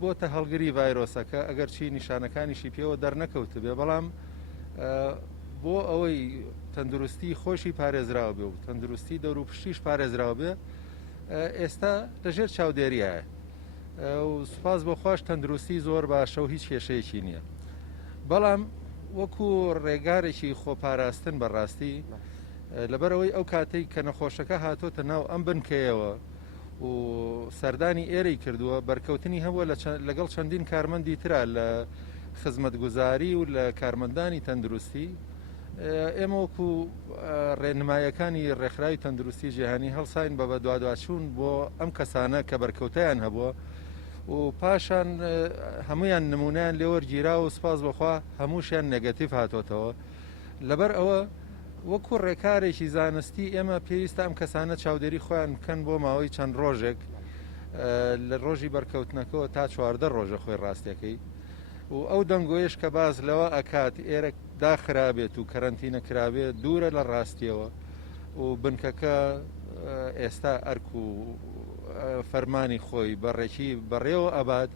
بۆتە هەڵگری ڤایرۆسەکە ئەگەر چی نیشانەکانیشی پێوە دەرنەکەوت بێ بەڵام بۆ ئەوەی تەندروستی خۆشی پارێزراوە بێ و تەندروستی دەور و پشتیش پارێزراوە بێ ئێستا لەژێر چاودێریایە و سوپاس بۆ خۆش تەندروستی زۆر باشە و هیچ کێشەیەکی نییە بەڵام وەکو ڕێگارێکی خۆپاراستن بەڕاستی لەبەرەوەی ئەو کاتەی کە نەخۆشەکە هاتۆتە ناو ئەم بنکەیەوە و سەردانی ئێرەی کردووە بەرکەوتنی هەبووە لەگەڵ چەندین کارمەندی ترا لە خزمەتگوزاری و لە کارمەندانی تەندروستی ئێمە وەکو ڕێنمایەکانی ڕێکخراوی تەندروستی جیهانی هەڵساین بە دوادواچوون بۆ ئەم کەسانە کە بەرکەوتیان هەبووە و پاشان هەمویان نمونیان لێوەرگیرا و سپاس بەخوا هەمووشیان نێگەتیڤ هاتۆتەوە لەبەر ئەوە وەکو ڕێکارێکی زانستی ئێمە پێویستە ئەم کەسانە چاودێری خۆیان بکەن بۆ ماوەی چەند ڕۆژێک لە ڕۆژی بەرکەوتنەکەەوە تا 14 ڕۆژە خۆی ڕاستیەکەی و ئەو دەنگۆیش کە باز لەوە ئەکات ئێرە داخرابێت و کەرەنتینە کرابێت دوورە لە ڕاستیەوە و بنکەکە ئێستا ئەرک و فەرمانی خۆی بەڕێکی بەڕێوە ئەبات